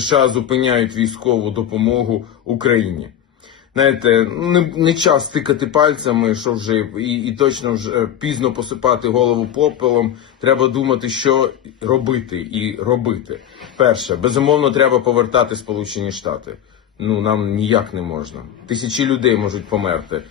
США зупиняють військову допомогу Україні. Знаєте, не, не час тикати пальцями, що вже і, і точно вже е, пізно посипати голову попелом. Треба думати, що робити і робити. Перше, безумовно, треба повертати Сполучені Штати. Ну нам ніяк не можна. Тисячі людей можуть померти.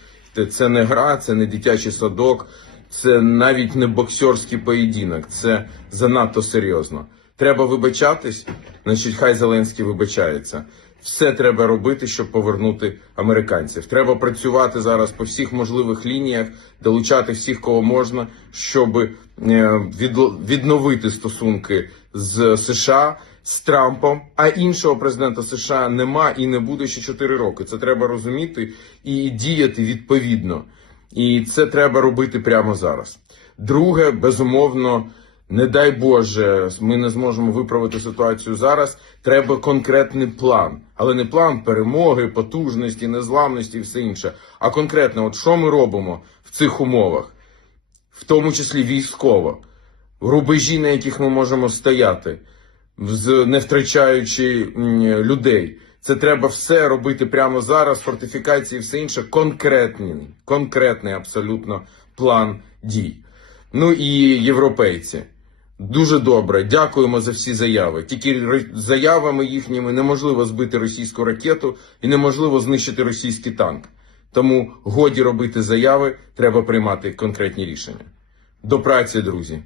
Це- не гра, це не дитячий садок, це навіть не боксерський поєдинок. Це занадто серйозно. Треба вибачатись, значить, хай Зеленський вибачається. Все треба робити, щоб повернути американців. Треба працювати зараз по всіх можливих лініях, долучати всіх, кого можна, щоб е, відновити стосунки з США, з Трампом. А іншого президента США нема і не буде ще 4 роки. Це треба розуміти і діяти відповідно. І це треба робити прямо зараз. Друге, безумовно, не дай Боже, ми не зможемо виправити ситуацію зараз. Треба конкретний план, але не план перемоги, потужності, незламності і все інше. А конкретно, от що ми робимо в цих умовах, в тому числі військово, рубежі, на яких ми можемо стояти, не втрачаючи людей. Це треба все робити прямо зараз, фортифікації і все інше. Конкретний, конкретний абсолютно план дій. Ну і європейці. Дуже добре, дякуємо за всі заяви. Тільки заявами їхніми неможливо збити російську ракету і неможливо знищити російський танк. Тому годі робити заяви, треба приймати конкретні рішення. До праці, друзі.